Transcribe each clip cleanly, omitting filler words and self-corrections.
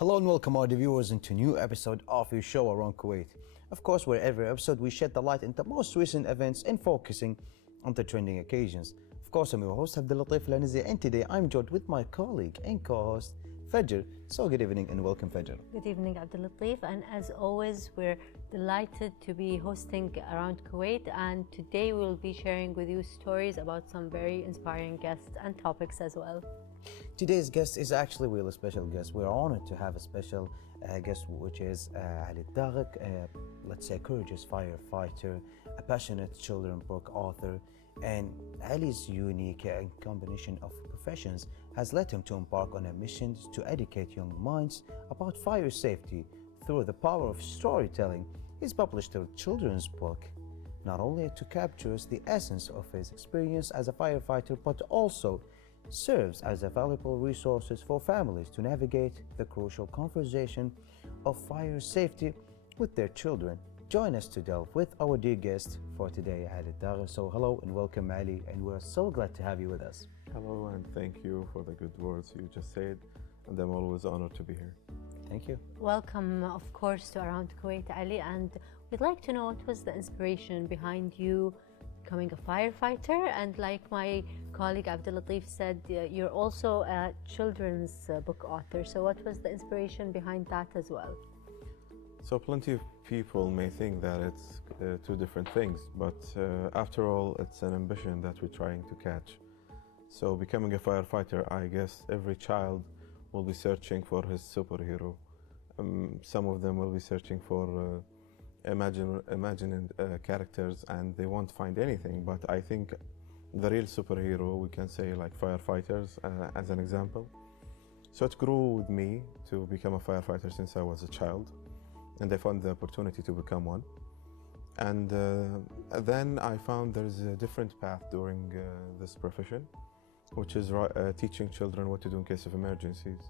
Hello and welcome our viewers into a new episode of your show around Kuwait. Of course, where every episode we shed the light into the most recent events and focusing on the trending occasions. Of course, I'm your host Abdulatif Lanizi, and today I'm joined with my colleague and co-host Fajr. So good evening and welcome, Fajr. Good evening, Abdulatif, and as always, we're delighted to be hosting Around Kuwait, and today we'll be sharing with you stories about some very inspiring guests and topics as well. Today's guest is actually a really special guest. We're honored to have a special guest, which is Ali Tariq, let's say a courageous firefighter, a passionate children's book author, and Ali's unique combination of professions has led him to embark on a mission to educate young minds about fire safety through the power of storytelling. He's published a children's book not only to capture the essence of his experience as a firefighter, but also serves as a valuable resource for families to navigate the crucial conversation of fire safety with their children. Join us to delve with our dear guest for today, Ali Tariq. So hello and welcome, Ali, and we're so glad to have you with us. Hello, and thank you for the good words you just said, and I'm always honored to be here. Thank you. Welcome, of course, to Around Kuwait, Ali, and we'd like to know what was the inspiration behind you becoming a firefighter, and like my colleague Abdulatif said, you're also a children's book author. So what was the inspiration behind that as well? So plenty of people may think that it's two different things, but after all, it's an ambition that we're trying to catch. So becoming a firefighter, I guess every child will be searching for his superhero. Some of them will be searching for imagined characters, and they won't find anything. But I think the real superhero, we can say, like firefighters as an example. So it grew with me to become a firefighter since I was a child, and I found the opportunity to become one. And then I found there's a different path during this profession, which is teaching children what to do in case of emergencies.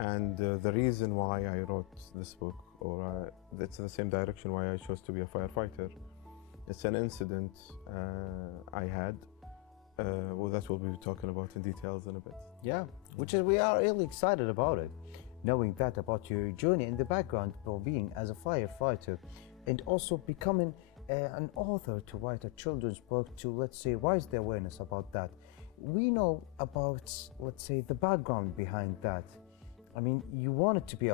And the reason why I wrote this book, or it's the same direction why I chose to be a firefighter, it's an incident I had, that we'll be talking about in details in a bit. Yeah, which is we are really excited about it, knowing that about your journey in the background of being as a firefighter, and also becoming an author to write a children's book to, let's say, raise the awareness about that. We know about, let's say, the background behind that. I mean, you wanted to be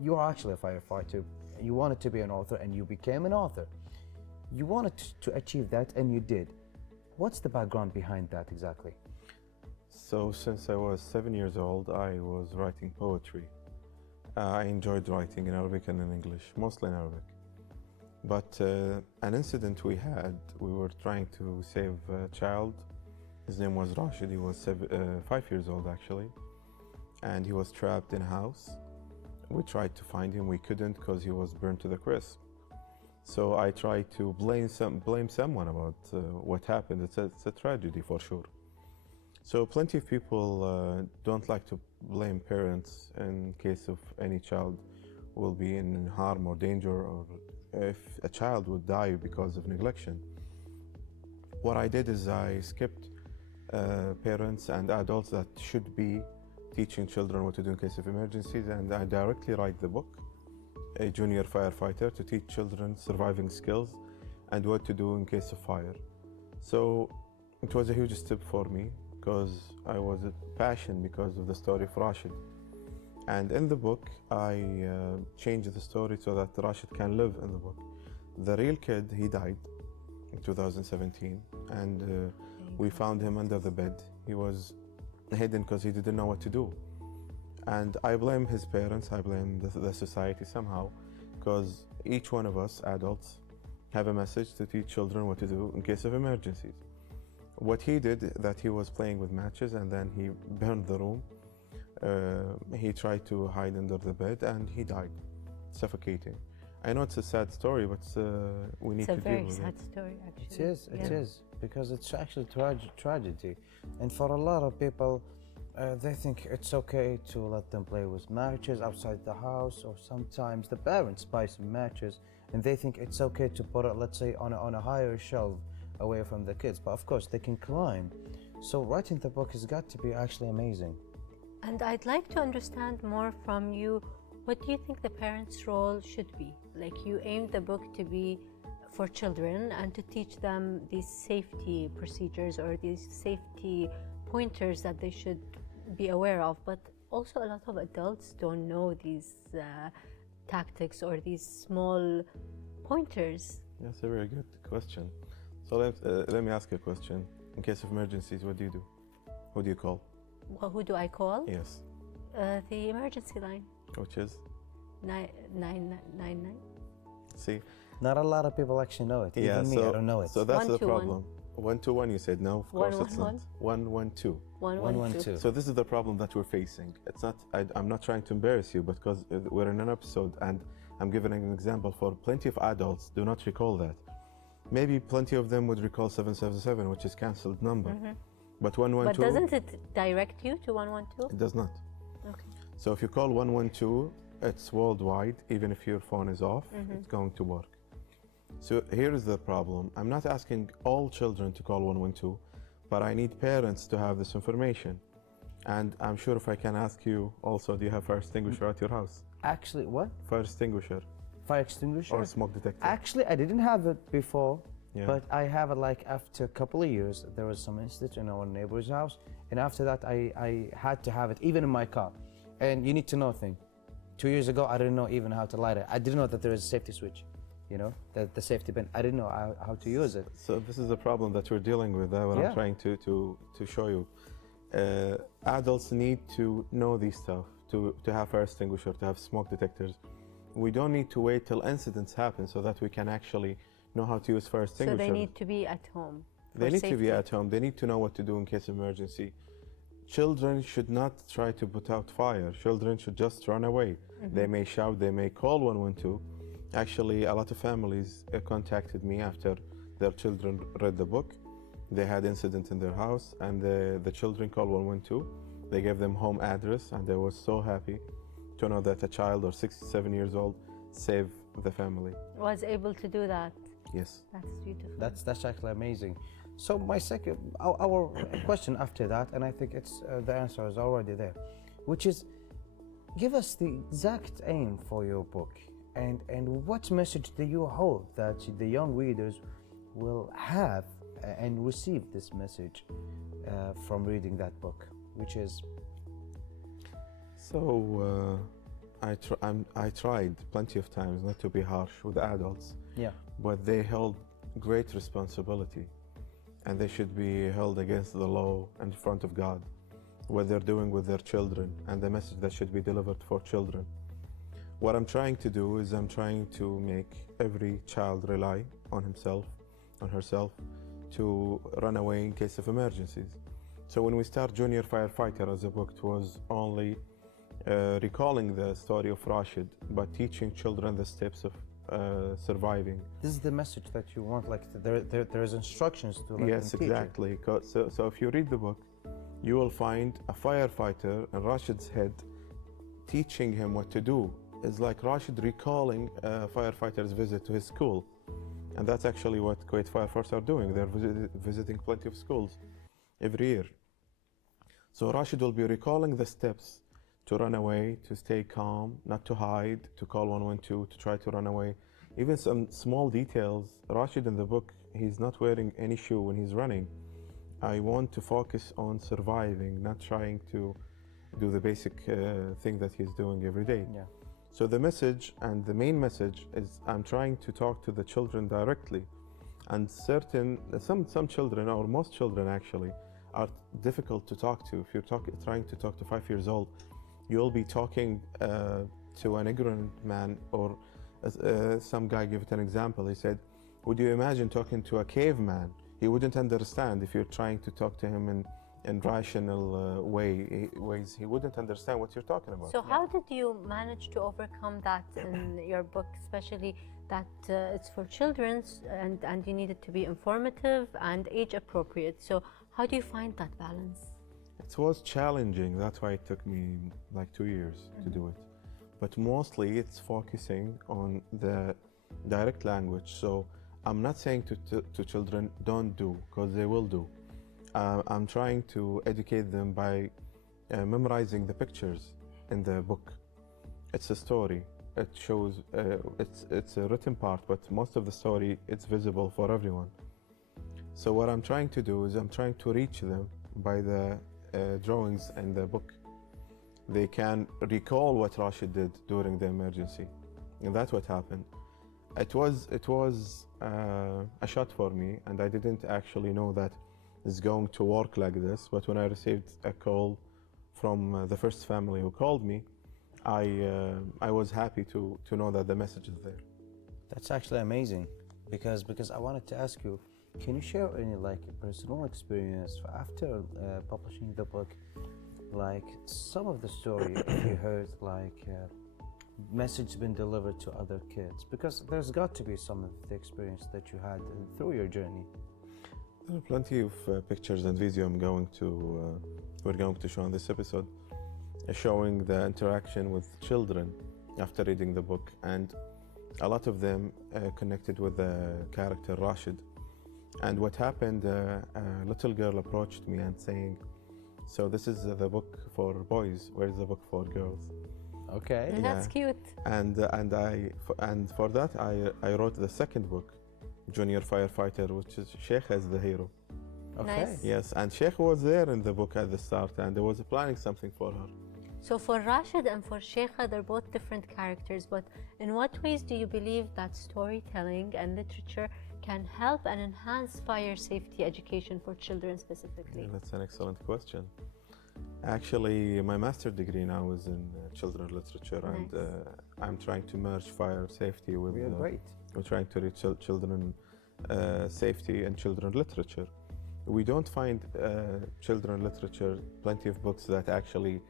you are actually a firefighter, you wanted to be an author, and you became an author. You wanted to achieve that, and you did. What's the background behind that exactly? So since I was 7 years old, I was writing poetry. I enjoyed writing in Arabic and in English, mostly in Arabic. But an incident we had, we were trying to save a child. His name was Rashid. He was 5 years old actually, and he was trapped in a house. We tried to find him, we couldn't because he was burned to the crisp. So I tried to blame someone about what happened. It's a tragedy for sure. So plenty of people don't like to blame parents in case of any child will be in harm or danger, or if a child would die because of neglection. What I did is I skipped parents and adults that should be teaching children what to do in case of emergencies, and I directly write the book, A Junior Firefighter, to teach children surviving skills and what to do in case of fire. So it was a huge step for me because I was a passion because of the story of Rashid. And in the book, I changed the story so that Rashid can live in the book. The real kid, he died in 2017, and we found him under the bed. He was hidden because he didn't know what to do. And I blame his parents, I blame the society somehow, because each one of us adults have a message to teach children what to do in case of emergencies. What he did, that he was playing with matches and then he burned the room. He tried to hide under the bed and he died, suffocating. I know it's a sad story, but we need to deal with it. It's a very sad story, actually. It is, because it's actually tragedy. And for a lot of people, they think it's okay to let them play with matches outside the house, or sometimes the parents buy some matches and they think it's okay to put it, let's say, on a higher shelf away from the kids. But of course, they can climb. So writing the book has got to be actually amazing. And I'd like to understand more from you. What do you think the parents' role should be? Like, you aimed the book to be for children and to teach them these safety procedures or these safety pointers that they should be aware of, but also a lot of adults don't know these tactics or these small pointers. That's a very good question. So let me ask you a question. In case of emergencies, what do you do? Who do you call? Well, who do I call? Yes. The emergency line. Which is? 999. See? Not a lot of people actually know it. Yeah, Even me, I don't know it. So that's the 121. problem. 121, you said no, of course it's not. 112. 112. So this is the problem that we're facing. It's not. I'm not trying to embarrass you, because we're in an episode and I'm giving an example for plenty of adults do not recall that. Maybe plenty of them would recall 777, which is cancelled number. But 112. But doesn't it direct you to 112? It does not. Okay. So if you call 112, it's worldwide. Even if your phone is off, it's going to work. So here is the problem. I'm not asking all children to call 112, but I need parents to have this information. And I'm sure if I can ask you also, do you have fire extinguisher at your house? Actually, what? Fire extinguisher Fire extinguisher? or smoke detector? Actually, I didn't have it before, Yeah. but I have it like after a couple of years. There was some incident in our neighbor's house, and after that, I had to have it even in my car. And you need to know a thing. 2 years ago, I didn't know even how to light it. I didn't know that there is a safety switch, you know, the safety pin. I didn't know how to use it. So this is the problem that we're dealing with. What Yeah. I'm trying to show you. Adults need to know these stuff, to have fire extinguisher, to have smoke detectors. We don't need to wait till incidents happen so that we can actually know how to use fire So extinguisher. they need to be at home. They for need to be safety. at home. They need to know what to do in case of emergency. Children should not try to put out fire. Children should just run away. They may shout, they may call 112. Actually, a lot of families contacted me after their children read the book. They had incident in their house, and the children called 112. They gave them home address, and they were so happy to know that a child or 6, 7 years old saved the family. Was able to do that. Yes. That's beautiful. That's actually amazing. So my second, our question after that, and I think it's the answer is already there, which is, give us the exact aim for your book, and what message do you hope that the young readers will have and receive this message from reading that book, which is. So I tried plenty of times not to be harsh with adults. Yeah. But they held great responsibility, and they should be held against the law in front of God, what they're doing with their children, and the message that should be delivered for children. What I'm trying to do is I'm trying to make every child rely on himself, on herself, to run away in case of emergencies. So when we start Junior Firefighter as a book, it was only recalling the story of Rashid, but teaching children the steps of surviving. This is the message that you want, like there's instructions to let Yes, them teach it. exactly. So if you read the book, you will find a firefighter in Rashid's head teaching him what to do. It's like Rashid recalling a firefighter's visit to his school. And that's actually what Kuwait Fire Force are doing. They're visiting plenty of schools every year. So Rashid will be recalling the steps to run away, to stay calm, not to hide, to call 112, to try to run away. Even some small details. Rashid in the book, he's not wearing any shoe when he's running. I want to focus on surviving, not trying to do the basic thing that he's doing every day. Yeah. So the message, and the main message, is I'm trying to talk to the children directly. And some children, or most children actually, are difficult to talk to. If you're trying to talk to 5 years old, you'll be talking to an ignorant man, or some guy gave it an example. He said, would you imagine talking to a caveman? He wouldn't understand if you're trying to talk to him in rational ways. He wouldn't understand what you're talking about. So how did you manage to overcome that in your book, especially that it's for children and you need it to be informative and age appropriate? So how do you find that balance? It was challenging. That's why it took me like 2 years to do it. But mostly it's focusing on the direct language. So I'm not saying to children, don't do, because they will do. I'm trying to educate them by memorizing the pictures in the book. It's a story. It shows, it's a written part, but most of the story, it's visible for everyone. So what I'm trying to do is I'm trying to reach them by the drawings in the book. They can recall what Rashid did during the emergency, and that's what happened. It was a shock for me, and I didn't actually know that it's going to work like this. But when I received a call from the first family who called me, I was happy to know that the message is there. That's actually amazing, because I wanted to ask you, can you share any like personal experience after publishing the book, like some of the story if you heard like message been delivered to other kids, because there's got to be some of the experience that you had through your journey. There are plenty of pictures and video we're going to show in this episode, showing the interaction with children after reading the book, and a lot of them connected with the character Rashid. And what happened, a little girl approached me and saying, so this is the book for boys, where's the book for girls? Okay. That's cute. And for that I wrote the second book, Junior Firefighter, which is Sheikh as the hero. Okay. Nice. Yes, and Sheikh was there in the book at the start, and I was planning something for her. So for Rashid and for Sheikha, they're both different characters, but in what ways do you believe that storytelling and literature can help and enhance fire safety education for children specifically? Yeah, that's an excellent question. Actually, my master's degree now is in children's literature, Nice. and I'm trying to merge fire safety with. Really great. We're trying to reach children safety and children's literature. We don't find children's literature plenty of books that actually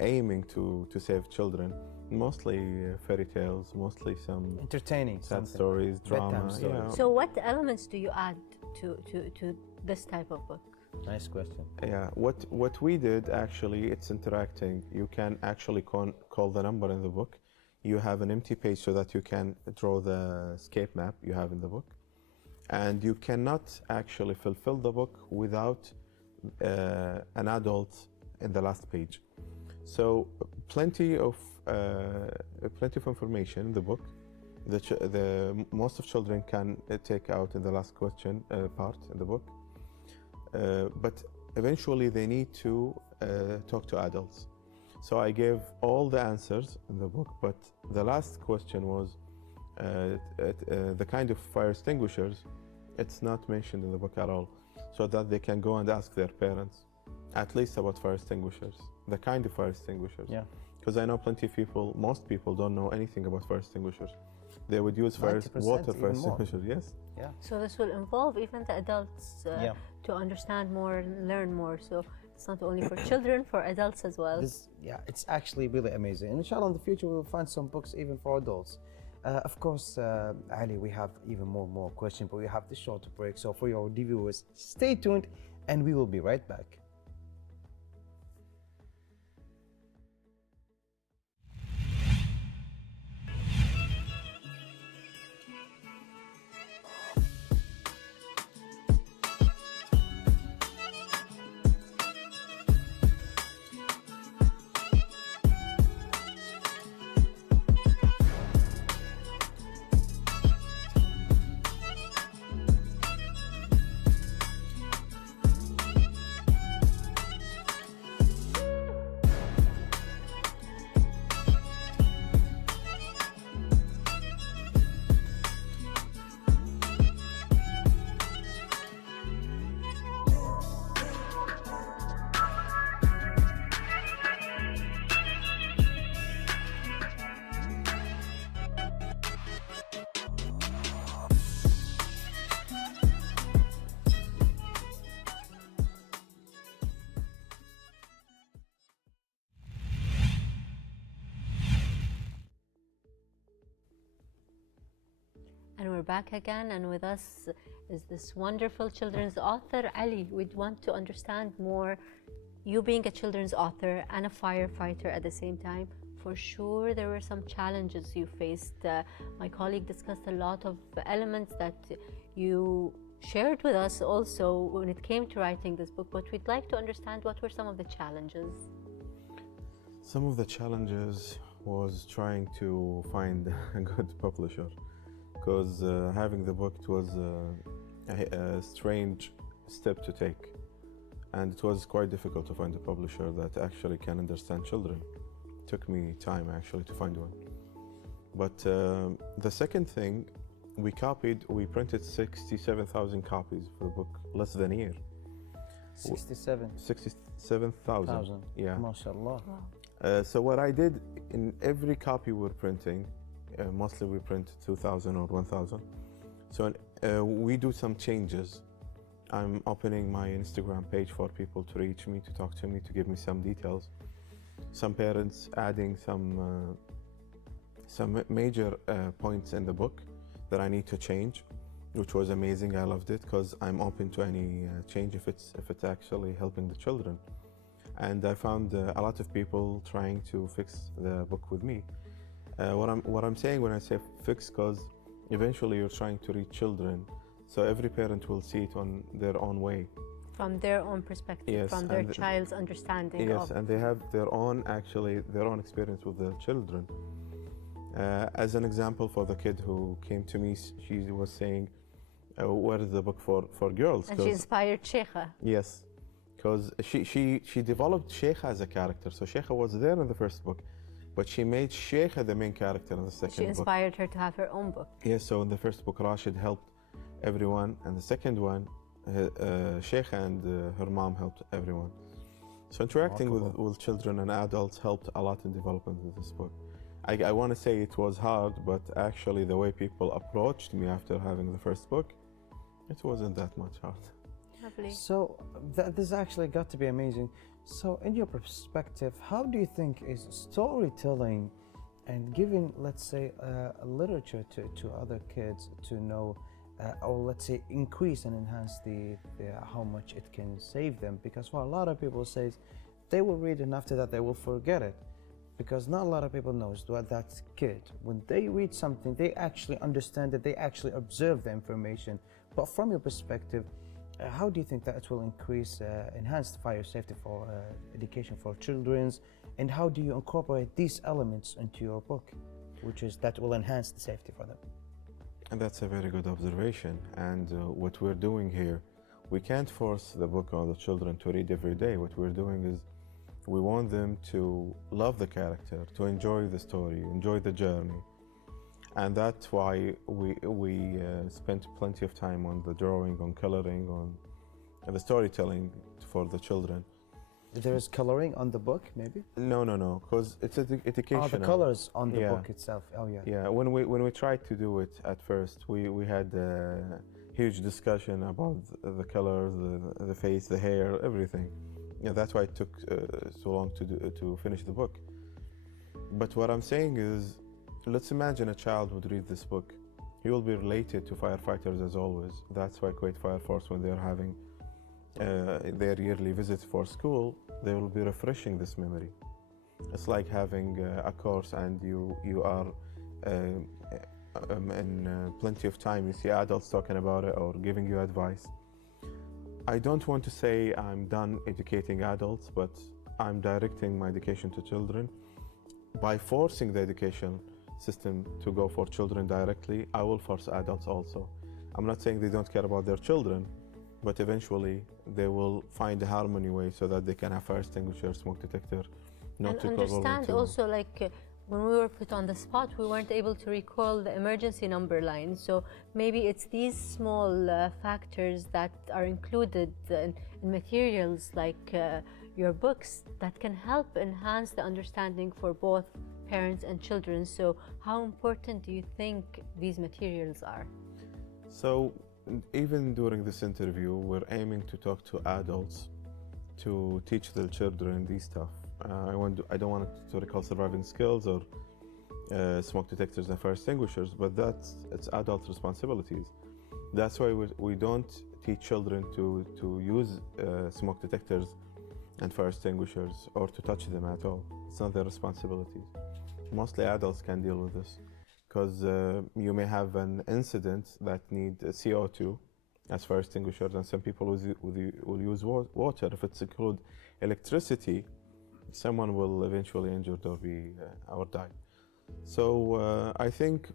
aiming to save children. Mostly fairy tales, mostly some Entertaining. sad something. stories, drama. Bedtime stories. Yeah. So what elements do you add to this type of book? Nice question. Yeah, what we did actually, it's interacting. You can actually call the number in the book. You have an empty page so that you can draw the escape map you have in the book. And you cannot actually fulfill the book without an adult in the last page. So plenty of information in the book. Most of children can take out in the last question part in the book. But eventually they need to talk to adults. So I gave all the answers in the book, but the last question was the kind of fire extinguishers. It's not mentioned in the book at all, so that they can go and ask their parents, at least about fire extinguishers, the kind of fire extinguishers. Yeah. Because I know plenty of people, most people don't know anything about fire extinguishers. They would use 90% water fire even more. extinguishers, yes. Yeah. So this will involve even the adults Yeah. to understand more and learn more. So it's not only for children, for adults as well. It's actually really amazing. And inshallah, in the future, we will find some books even for adults. Of course, Ali, we have even more questions, but we have this short break. So for your viewers, stay tuned, and we will be right back. And we're back again, and with us is this wonderful children's author, Ali. We'd want to understand more, you being a children's author and a firefighter at the same time. For sure, there were some challenges you faced. My colleague discussed a lot of elements that you shared with us also when it came to writing this book, but we'd like to understand what were some of the challenges. Some of the challenges was trying to find a good publisher, because having the book, it was a strange step to take, and it was quite difficult to find a publisher that actually can understand children. It took me time actually to find one. But the second thing, we printed 67,000 copies for the book, less than a year. 67,000. Yeah. MashaAllah. Wow. So what I did, in every copy we're printing, mostly we print 2,000 or 1,000. So we do some changes. I'm opening my Instagram page for people to reach me, to talk to me, to give me some details. Some parents adding some major points in the book that I need to change, which was amazing. I loved it because I'm open to any change if it's actually helping the children. And I found a lot of people trying to fix the book with me. What I'm saying when I say fix, because eventually you're trying to reach children, so every parent will see it on their own way. From their own perspective, Yes, from their child's understanding Yes, of. and they have their own experience with the children. As an example, for the kid who came to me, she was saying, where is the book for girls? And she inspired Sheikha. Yes, because she developed Sheikha as a character. So Sheikha was there in the first book, but she made Sheikha the main character in the second book. She inspired her to have her own book. Yes, so in the first book, Rashid helped everyone, and the second one, Sheikha and her mom helped everyone. So interacting with children and adults helped a lot in development of this book. I want to say it was hard, but actually the way people approached me after having the first book, it wasn't that much hard. Lovely. So this actually got to be amazing. So in your perspective, how do you think is storytelling and giving, let's say, literature to other kids to know, or let's say increase and enhance the how much it can save them? Because for a lot of people says they will read and after that they will forget it. Because not a lot of people knows what that kid, when they read something, they actually understand it, they actually observe the information. But from your perspective, how do you think that it will enhance fire safety for education for children, and how do you incorporate these elements into your book, that will enhance the safety for them? And that's a very good observation. And what we're doing here, we can't force the book on the children to read every day. What we're doing is we want them to love the character, to enjoy the story, enjoy the journey. And that's why we spent plenty of time on the drawing, on coloring, on the storytelling for the children. There is coloring on the book, maybe? No, because it's educational. Oh, the colors on the Yeah. book itself. Oh, yeah. Yeah, when we tried to do it at first, we had a huge discussion about the colors, the face, the hair, everything. Yeah, that's why it took so long to finish the book. But what I'm saying is, let's imagine a child would read this book. He will be related to firefighters as always. That's why Kuwait Fire Force, when they're having their yearly visits for school, they will be refreshing this memory. It's like having a course and you are in plenty of time, you see adults talking about it or giving you advice. I don't want to say I'm done educating adults, but I'm directing my education to children. By forcing the education system to go for children directly, I will force adults also. I'm not saying they don't care about their children, but eventually they will find a harmony way so that they can have fire extinguisher, smoke detector, not to understand also, like when we were put on the spot, we weren't able to recall the emergency number line. So maybe it's these small factors that are included in materials like your books that can help enhance the understanding for both parents and children. So how important do you think these materials are? So even during this interview, we're aiming to talk to adults to teach the children these stuff. I don't want to recall surviving skills or smoke detectors and fire extinguishers, but it's adult responsibilities. That's why we don't teach children to use smoke detectors and fire extinguishers or to touch them at all. It's not their responsibilities. Mostly adults can deal with this, because you may have an incident that need CO2 as fire extinguishers, and some people will use water. If it's include electricity, someone will eventually injured or be or die. So I think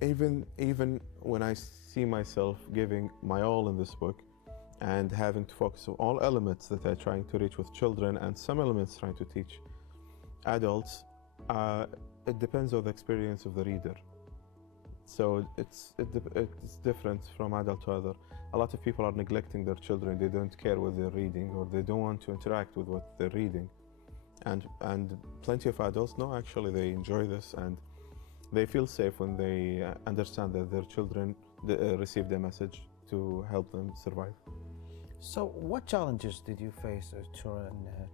even when I see myself giving my all in this book and having to focus on all elements that I'm trying to reach with children and some elements trying to teach adults, it depends on the experience of the reader. So it's different from adult to other. A lot of people are neglecting their children. They don't care what they're reading, or they don't want to interact with what they're reading. And plenty of adults, no, actually they enjoy this and they feel safe when they understand that their children received a message to help them survive. So, what challenges did you face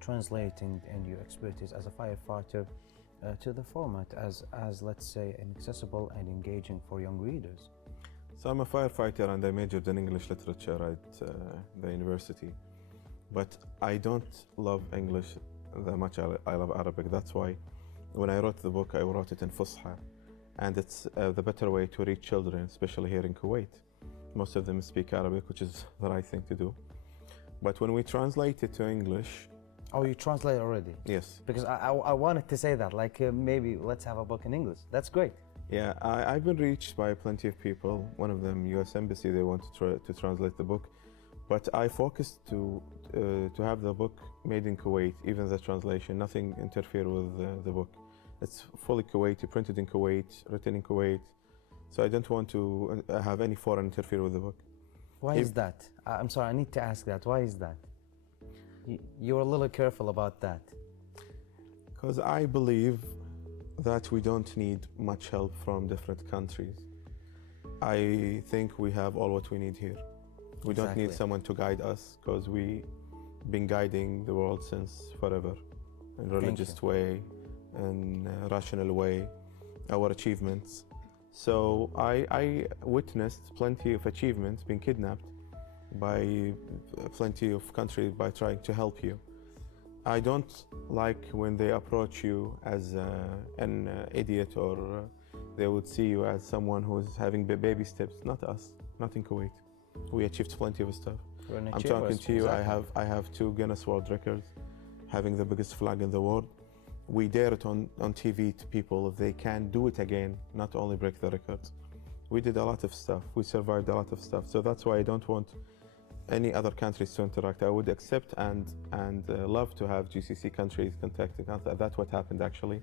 translating in your expertise as a firefighter to the format as let's say, accessible and engaging for young readers? So I'm a firefighter and I majored in English literature at the university. But I don't love English that much. I love Arabic. That's why when I wrote the book, I wrote it in Fusha. And it's the better way to reach children, especially here in Kuwait. Most of them speak Arabic, which is the right thing to do. But when we translate it to English... Oh, you translate already? Yes. Because I wanted to say that, like maybe let's have a book in English. That's great. Yeah, I've been reached by plenty of people. One of them, U.S. Embassy, they want to translate the book. But I focused to have the book made in Kuwait, even the translation, nothing interfere with the book. It's fully Kuwaiti, printed in Kuwait, written in Kuwait. So I don't want to have any foreign interfere with the book. Why is that? I'm sorry, I need to ask that. Why is that? You're a little careful about that. Because I believe that we don't need much help from different countries. I think we have all what we need here. We don't need someone to guide us, because we've been guiding the world since forever, in a religious way, in a rational way, our achievements. So I witnessed plenty of achievements being kidnapped by plenty of countries by trying to help you. I don't like when they approach you as an idiot, or they would see you as someone who's having baby steps. Not us, not in Kuwait. We achieved plenty of stuff. I'm talking to you, I have 2 Guinness World Records, having the biggest flag in the world. We dare it on TV to people if they can do it again, not only break the records. We did a lot of stuff. We survived a lot of stuff. So that's why I don't want any other countries to interact. I would accept and love to have GCC countries contacting us. That's what happened actually.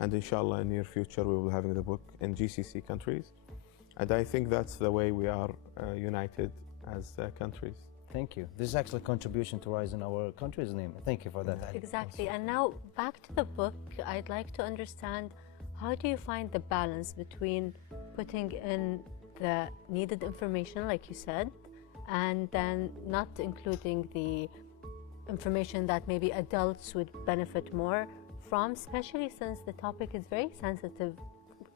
And inshallah, in near future, we will be having the book in GCC countries. And I think that's the way we are united as countries. Thank you. This is actually a contribution to raising our country's name. Thank you for that. Ali. Exactly. And now back to the book, I'd like to understand, how do you find the balance between putting in the needed information, like you said, and then not including the information that maybe adults would benefit more from, especially since the topic is very sensitive,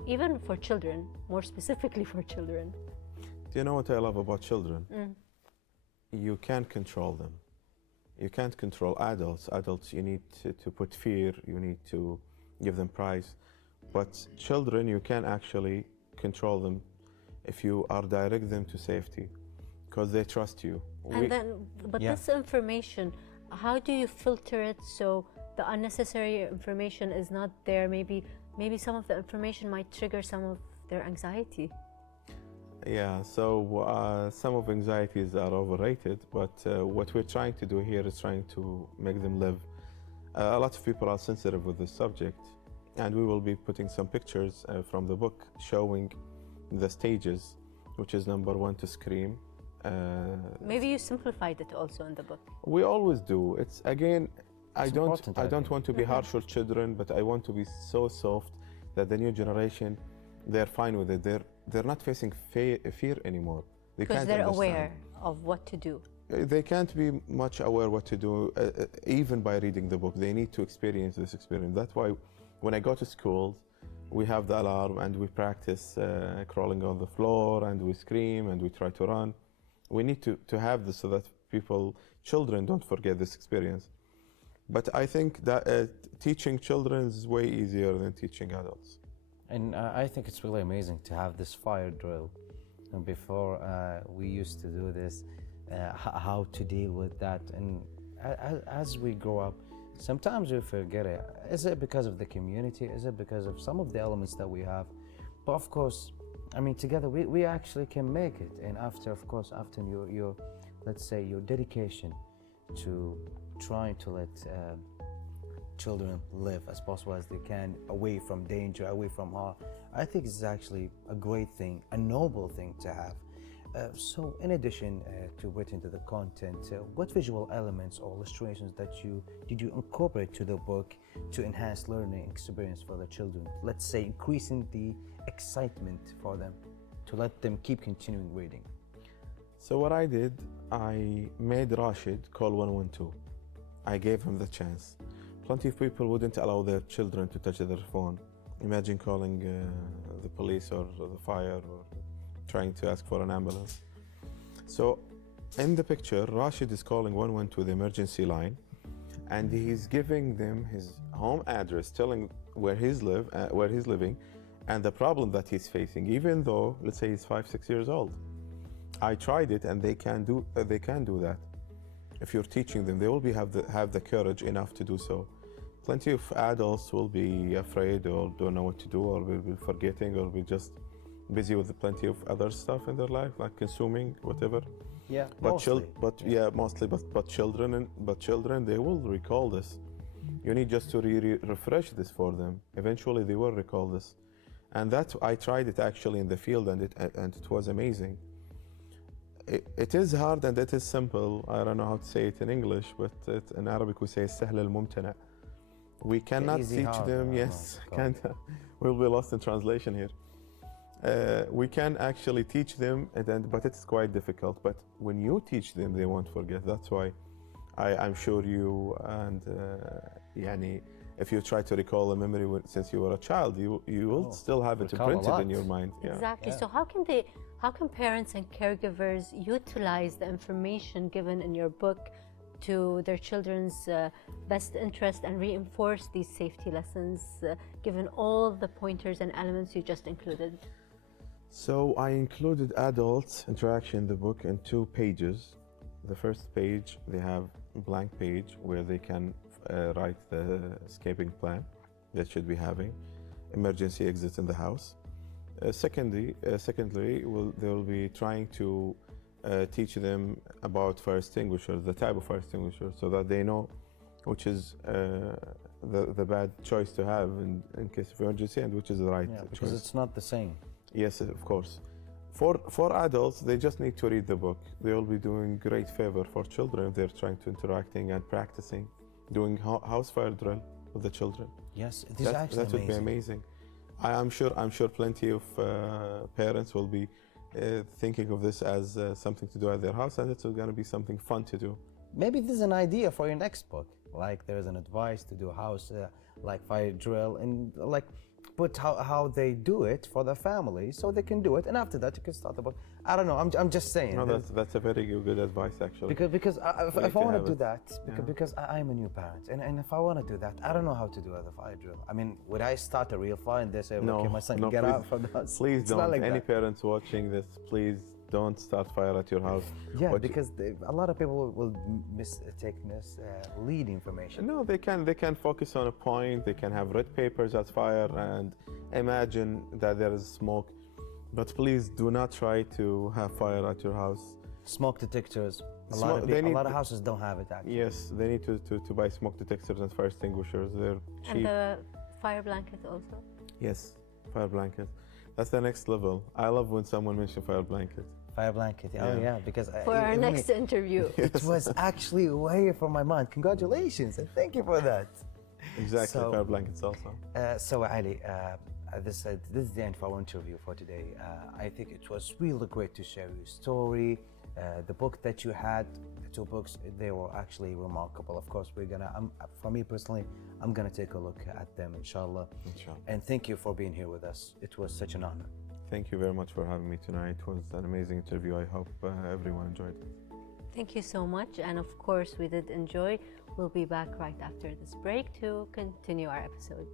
even for children, more specifically for children? Do you know what I love about children? You can't control them. You can't control adults. Adults, you need to put fear, you need to give them prize. But children, you can actually control them if you are direct them to safety, because they trust you. This information, how do you filter it so the unnecessary information is not there? Maybe some of the information might trigger some of their anxiety. Yeah, so some of anxieties are overrated, but what we're trying to do here is trying to make them live. A lot of people are sensitive with this subject, and we will be putting some pictures from the book showing the stages, which is number 1 to scream. Maybe you simplified it also in the book. We always do. It's again, I don't want to be harsh with children, but I want to be so soft that the new generation, they're fine with it. They're not facing fear anymore. Because they're aware of what to do. They can't be much aware what to do, even by reading the book. They need to experience this experience. That's why when I go to school, we have the alarm and we practice crawling on the floor, and we scream and we try to run. We need to have this so that children don't forget this experience. But I think that teaching children is way easier than teaching adults. And I think it's really amazing to have this fire drill. And before we used to do this, how to deal with that. And as we grow up, sometimes we forget it. Is it because of the community? Is it because of some of the elements that we have? But of course, I mean, together we actually can make it. And after, of course, after your let's say, your dedication to trying to let children live as possible as they can, away from danger, away from harm, I think it's actually a great thing, a noble thing to have. So in addition to written to the content, what visual elements or illustrations did you incorporate to the book to enhance learning experience for the children? Let's say increasing the excitement for them, to let them keep continuing reading. So what I did, I made Rashid call 112. I gave him the chance. Plenty of people wouldn't allow their children to touch their phone. Imagine calling the police or the fire or trying to ask for an ambulance. So in the picture, Rashid is calling 112, the emergency line, and he's giving them his home address, telling where he's living, and the problem that he's facing, even though, let's say, he's 5-6 years old. I tried it, and they can do that. If you're teaching them, they will have the courage enough to do so. Plenty of adults will be afraid or don't know what to do, or will be forgetting, or be just busy with plenty of other stuff in their life, like consuming whatever. Yeah, But mostly. children, they will recall this. You need just to refresh this for them. Eventually, they will recall this, and that I tried it actually in the field, and it was amazing. It is hard and it is simple. I don't know how to say it in English, but in Arabic we say سهل الممتنع. We cannot teach them. Yes, we'll be lost in translation here. We can actually teach them, but it's quite difficult. But when you teach them, they won't forget. That's why I'm sure you and yani, if you try to recall a memory since you were a child, you will still have it imprinted in your mind. Yeah. Exactly. Yeah. So how can parents and caregivers utilize the information given in your book to their children's best interest and reinforce these safety lessons, given all the pointers and elements you just included? So I included adult interaction in the book in 2 pages. The first page, they have a blank page where they can write the escaping plan that should be having, emergency exits in the house. Secondly, they will be trying to teach them about fire extinguishers, the type of fire extinguisher, so that they know which is the bad choice to have in case of emergency and which is the right because choice. it's not the same. Yes, of course. For adults, they just need to read the book. They will be doing great favor for children if they're trying to interacting and practicing, doing house fire drill with the children. Yes, it is actually that would be amazing. I'm sure plenty of parents will be thinking of this as something to do at their house, and it's going to be something fun to do. Maybe this is an idea for your next book. Like there's an advice to do a house like fire drill, and like put how they do it for their family, so they can do it, and after that you can start the book. I don't know. I'm just saying. No, that's a very good advice actually. Because if I want to do that, Yeah. because I'm a new parent, and if I want to do that, I don't know how to do the fire drill. I mean, would I start a real fire and they say, okay, my son, get please, out from the house? Please It's don't. not like Any that. parents watching this, please don't start fire at your house. Yeah, because a lot of people will mislead information. No, they can focus on a point. They can have red papers at fire and imagine that there is smoke. But please do not try to have fire at your house. Smoke detectors. A lot of houses don't have it actually. Yes, they need to buy smoke detectors and fire extinguishers. They're cheap. And the fire blanket also? Yes, fire blanket. That's the next level. I love when someone mentions fire blanket. Fire blanket. Oh Yeah. yeah, because For our next interview. it was actually way from my mind. Congratulations and thank you for that. Exactly, So- fire blankets also. So Ali, this is the end of our interview for today. I think it was really great to share your story, the book that you had, the 2 books. They were actually remarkable. Of course, for me personally, I'm gonna take a look at them, inshallah. Inshallah. And thank you for being here with us. It was such an honor. Thank you very much for having me tonight. It was an amazing interview. I hope everyone enjoyed it. Thank you so much. And of course, we did enjoy. We'll be back right after this break to continue our episode.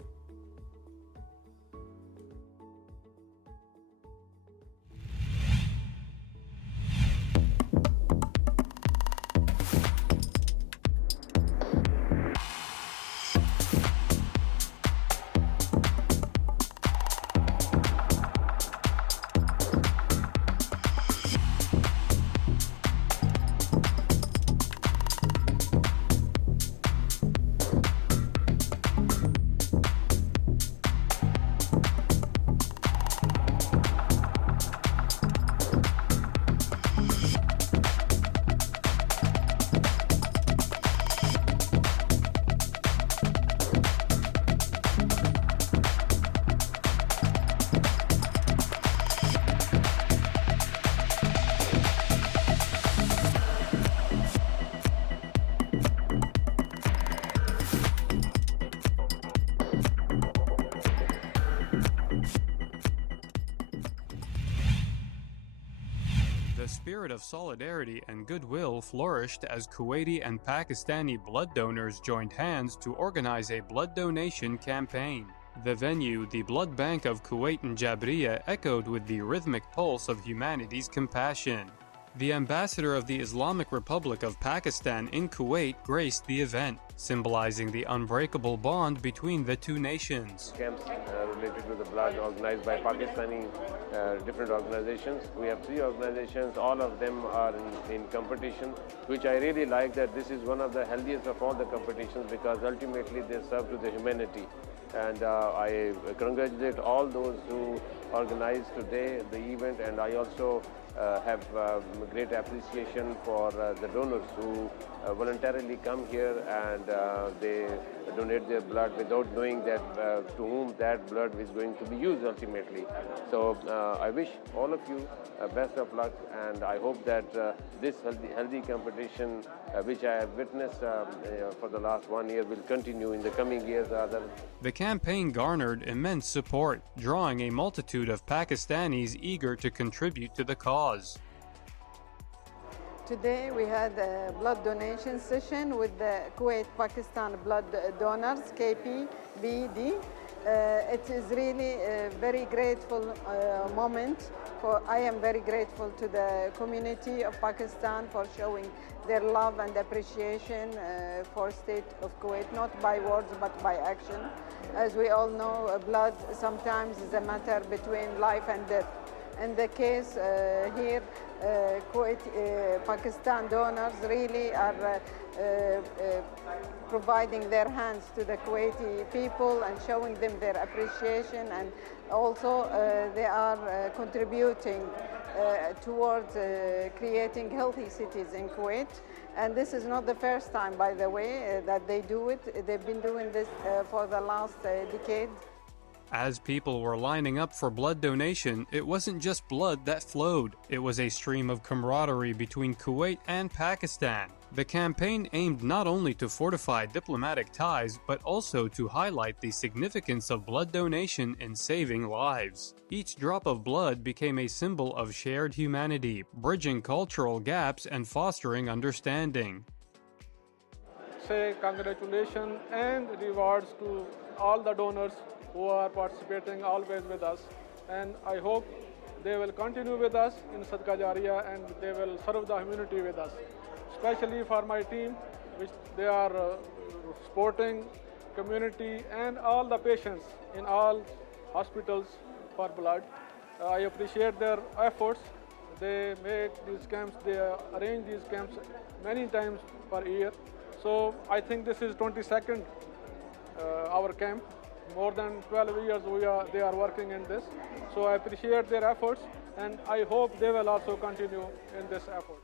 The spirit of solidarity and goodwill flourished as Kuwaiti and Pakistani blood donors joined hands to organize a blood donation campaign. The venue, the Blood Bank of Kuwait and Jabriya, echoed with the rhythmic pulse of humanity's compassion. The ambassador of the Islamic Republic of Pakistan in Kuwait graced the event, symbolizing the unbreakable bond between the two nations. Camps related to the blood organized by Pakistani different organizations. We have 3 organizations, all of them are in competition, which I really like that this is one of the healthiest of all the competitions because ultimately they serve to the humanity. And I congratulate all those who organized today the event, and I also have great appreciation for the donors who voluntarily come here and they donate their blood without knowing that to whom that blood is going to be used ultimately. So I wish all of you best of luck, and I hope that this healthy competition which I have witnessed for the last 1 year will continue in the coming years rather. The campaign garnered immense support, drawing a multitude of Pakistanis eager to contribute to the cause. Today we had a blood donation session with the Kuwait-Pakistan blood donors, KPBD. It is really a very grateful moment. I am very grateful to the community of Pakistan for showing their love and appreciation for state of Kuwait, not by words but by action. As we all know, blood sometimes is a matter between life and death. In the case here, Kuwait, Pakistan donors really are providing their hands to the Kuwaiti people and showing them their appreciation, and also they are contributing towards creating healthy cities in Kuwait. And this is not the first time, by the way, that they do it. They've been doing this for the last decade. As people were lining up for blood donation, it wasn't just blood that flowed. It was a stream of camaraderie between Kuwait and Pakistan. The campaign aimed not only to fortify diplomatic ties, but also to highlight the significance of blood donation in saving lives. Each drop of blood became a symbol of shared humanity, bridging cultural gaps and fostering understanding. Say congratulations and rewards to all the donors who are participating always with us, and I hope they will continue with us in Sadqa Jariya and they will serve the community with us. Especially for my team, which they are supporting community and all the patients in all hospitals for blood. I appreciate their efforts. They make these camps, they arrange these camps many times per year. So I think this is 22nd our camp. More than 12 years they are working in this. So I appreciate their efforts, and I hope they will also continue in this effort.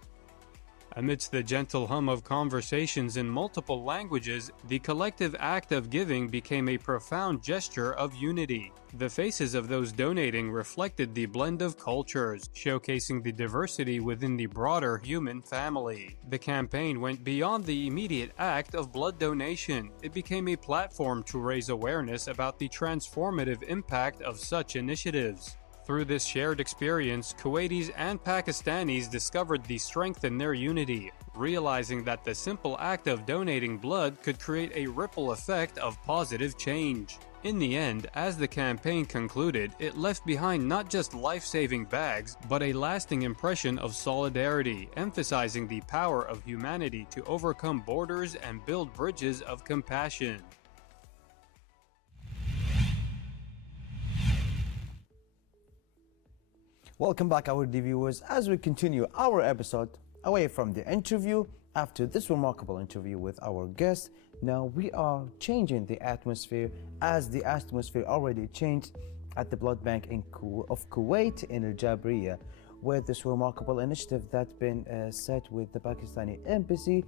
Amidst the gentle hum of conversations in multiple languages, the collective act of giving became a profound gesture of unity. The faces of those donating reflected the blend of cultures, showcasing the diversity within the broader human family. The campaign went beyond the immediate act of blood donation. It became a platform to raise awareness about the transformative impact of such initiatives. Through this shared experience, Kuwaitis and Pakistanis discovered the strength in their unity, realizing that the simple act of donating blood could create a ripple effect of positive change. In the end, as the campaign concluded, it left behind not just life-saving bags, but a lasting impression of solidarity, emphasizing the power of humanity to overcome borders and build bridges of compassion. Welcome back, our dear viewers, as we continue our episode away from the interview. After this remarkable interview with our guest, now we are changing the atmosphere, as the atmosphere already changed at the blood bank of Kuwait in Al Jabriya, where this remarkable initiative that's been set with the Pakistani embassy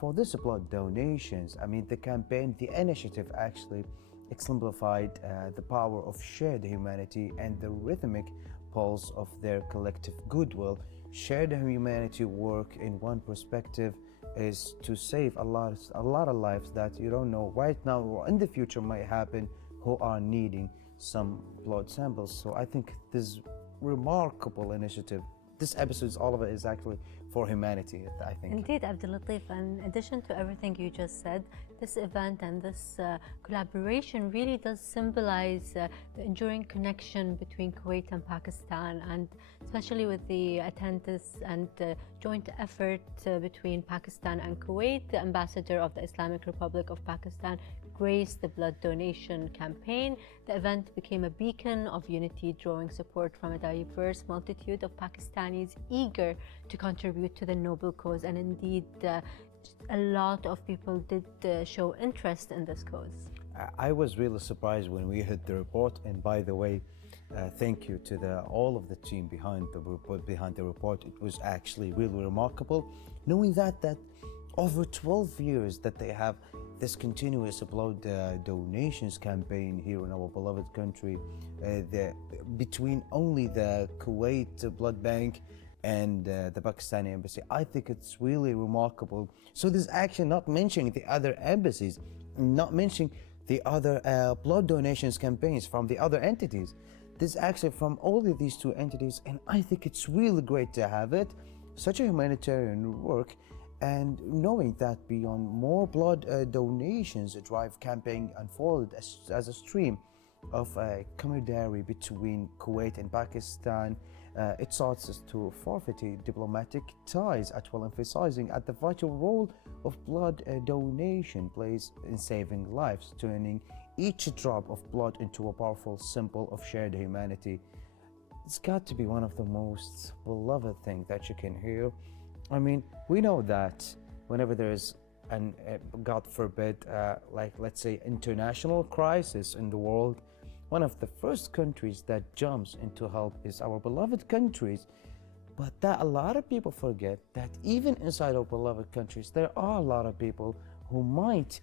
for this blood donations. I mean, the campaign, the initiative actually exemplified the power of shared humanity and the rhythmic pulse of their collective goodwill. Shared humanity work, in one perspective, is to save a lot of lives that you don't know right now or in the future might happen, who are needing some blood samples. So I think this remarkable initiative this episode, all of it is actually for humanity, I think. Indeed, Abdul Latif. And in addition to everything you just said, this event and this collaboration really does symbolize the enduring connection between Kuwait and Pakistan, and especially with the attendance and joint effort between Pakistan and Kuwait. The ambassador of the Islamic Republic of Pakistan graced the blood donation campaign. The event became a beacon of unity, drawing support from a diverse multitude of Pakistanis eager to contribute to the noble cause. And indeed, a lot of people did show interest in this cause. I was really surprised when we heard the report, and by the way, thank you to all of the team behind the report. It was actually really remarkable, knowing that over 12 years that they have this continuous blood donations campaign here in our beloved country, between only the Kuwait blood bank and the Pakistani embassy. I think it's really remarkable. So this actually not mentioning the other embassies, not mentioning the other blood donations campaigns from the other entities. This actually from all of these two entities, and I think it's really great to have it, such a humanitarian work. And knowing that beyond more blood donations, a drive campaign unfolded as a stream of camaraderie between Kuwait and Pakistan. It sought to forfeit diplomatic ties, as well emphasizing at the vital role of blood donation plays in saving lives, turning each drop of blood into a powerful symbol of shared humanity. It's got to be one of the most beloved things that you can hear. I mean, we know that whenever there is an, God forbid, like let's say international crisis in the world, one of the first countries that jumps into help is our beloved countries. But that a lot of people forget that even inside our beloved countries, there are a lot of people who might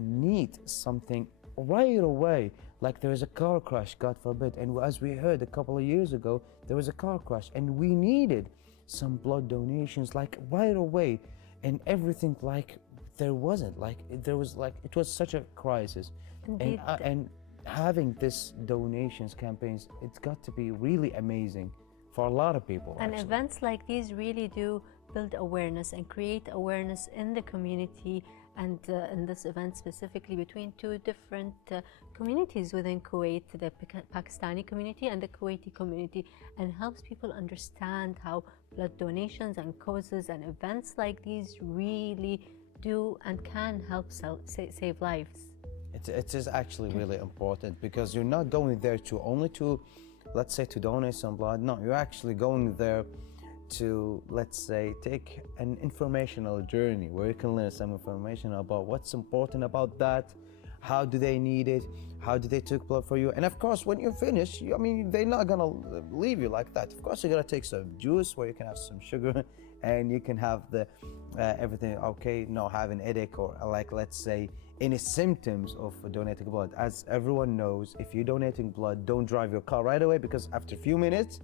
need something right away. Like there is a car crash, God forbid. And as we heard a couple of years ago, there was a car crash and we needed some blood donations like right away, and everything like there wasn't, like there was, like it was such a crisis. And having this donations campaigns, it's got to be really amazing for a lot of people. And actually, events like these really do build awareness and create awareness in the community, and in this event specifically between two different communities within Kuwait, the Pakistani community and the Kuwaiti community, and helps people understand how blood donations and causes and events like these really do and can help save lives. it is actually really important, because you're not going there to only to, let's say, to donate some blood. No, you're actually going there to, let's say, take an informational journey where you can learn some information about what's important about that, how do they need it, how do they take blood for you. And of course, when you're finished, I mean, they're not gonna leave you like that. Of course, you're gonna take some juice where you can have some sugar and you can have the everything okay, no having headache or like, let's say, any symptoms of donating blood. As everyone knows, if you're donating blood, don't drive your car right away, because after a few minutes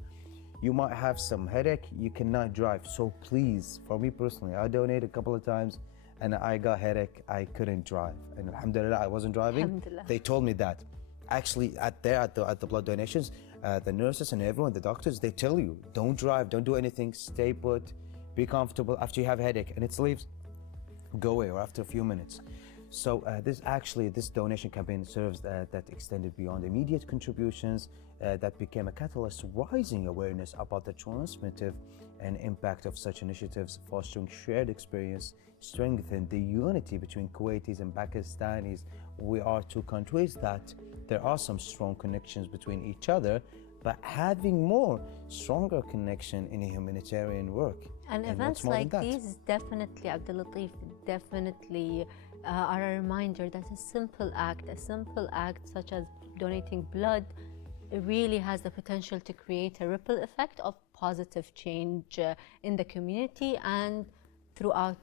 you might have some headache, you cannot drive. So please, for me personally, I donated a couple of times and I got headache, I couldn't drive, and alhamdulillah I wasn't driving. Alhamdulillah. They told me that actually at the blood donations, the nurses and everyone, the doctors, they tell you don't drive, don't do anything, stay put, be comfortable. After you have a headache and it leaves, go away, or after a few minutes. So this donation campaign serves that extended beyond immediate contributions, that became a catalyst, rising awareness about the transformative and impact of such initiatives, fostering shared experience, strengthen the unity between Kuwaitis and Pakistanis. We are two countries that there are some strong connections between each other, but having more stronger connection in humanitarian work. And events like these definitely, Abdul Latif, definitely are a reminder that a simple act such as donating blood, it really has the potential to create a ripple effect of positive change in the community and throughout,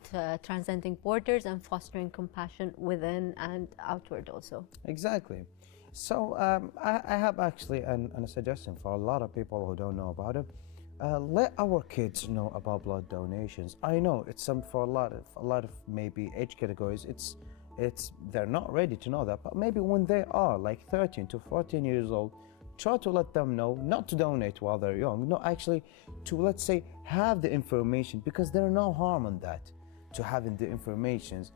transcending borders and fostering compassion within and outward also. Exactly. So I have actually a suggestion for a lot of people who don't know about it. Let our kids know about blood donations. I know it's for a lot of maybe age categories. It's they're not ready to know that, but maybe when they are like 13 to 14 years old, try to let them know not to donate while they're young, no, actually to, let's say, have the information, because there's no harm in that, to having the informations,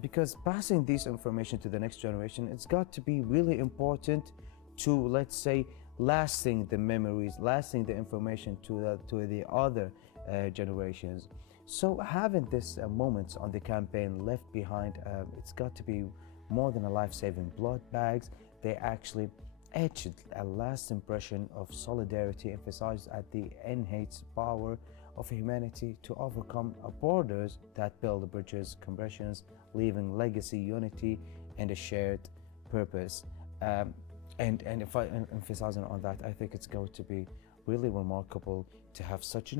because passing this information to the next generation, it's got to be really important to, let's say, lasting the memories, lasting the information to the other generations. So having this moments on the campaign left behind, it's got to be more than a life-saving blood bags. They actually etched a last impression of solidarity, emphasized at the innate power of humanity to overcome borders that build bridges, compressions, leaving legacy, unity, and a shared purpose. And if I emphasizing on that, I think it's going to be really remarkable to have such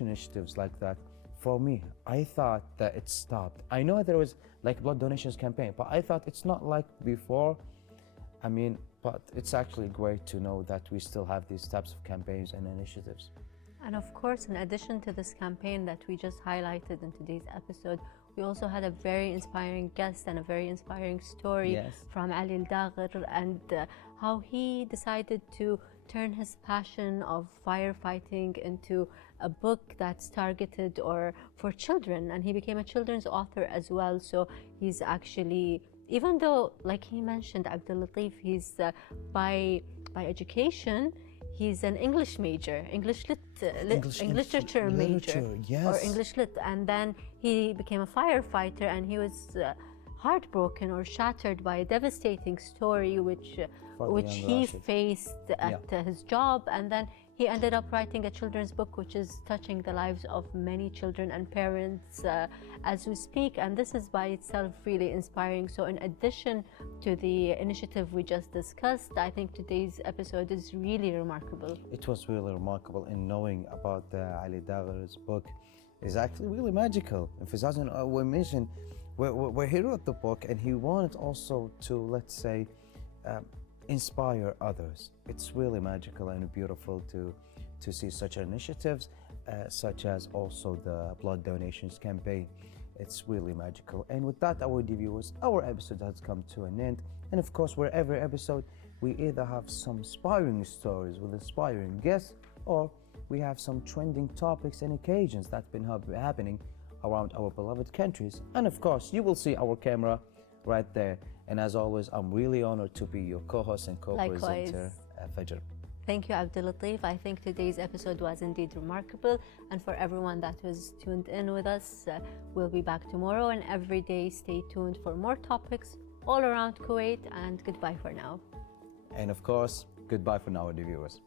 initiatives like that. For me, I thought that it stopped. I know there was like blood donations campaign, but I thought it's not like before. I mean, but it's actually great to know that we still have these types of campaigns and initiatives. And of course, in addition to this campaign that we just highlighted in today's episode, we also had a very inspiring guest and a very inspiring story from Ali Al-Daghir, and how he decided to turn his passion of firefighting into a book that's targeted or for children, and he became a children's author as well. So he's actually, even though, like he mentioned, Abdul Latif, he's by education, he's an English major, English literature major, or English lit, and then he became a firefighter, and he was heartbroken or shattered by a devastating story which he faced at his job, and then he ended up writing a children's book which is touching the lives of many children and parents as we speak, and this is by itself really inspiring. So in addition to the initiative we just discussed, I think today's episode is really remarkable. It was really remarkable, in knowing about Ali Daghir's book is actually really magical. In 2000, we mentioned where he wrote the book, and he wanted also to, let's say, inspire others. It's really magical and beautiful to see such initiatives, such as also the blood donations campaign. It's really magical. And with that, our viewers, our episode has come to an end. And of course, where every episode we either have some inspiring stories with inspiring guests, or we have some trending topics and occasions that's been happening around our beloved countries. And of course, you will see our camera right there. And as always, I'm really honored to be your co-host and co-presenter, Fajr. Thank you, Abdul Latif. I think today's episode was indeed remarkable. And for everyone that was tuned in with us, we'll be back tomorrow, and every day stay tuned for more topics all around Kuwait. And goodbye for now. And of course, goodbye for now, dear viewers.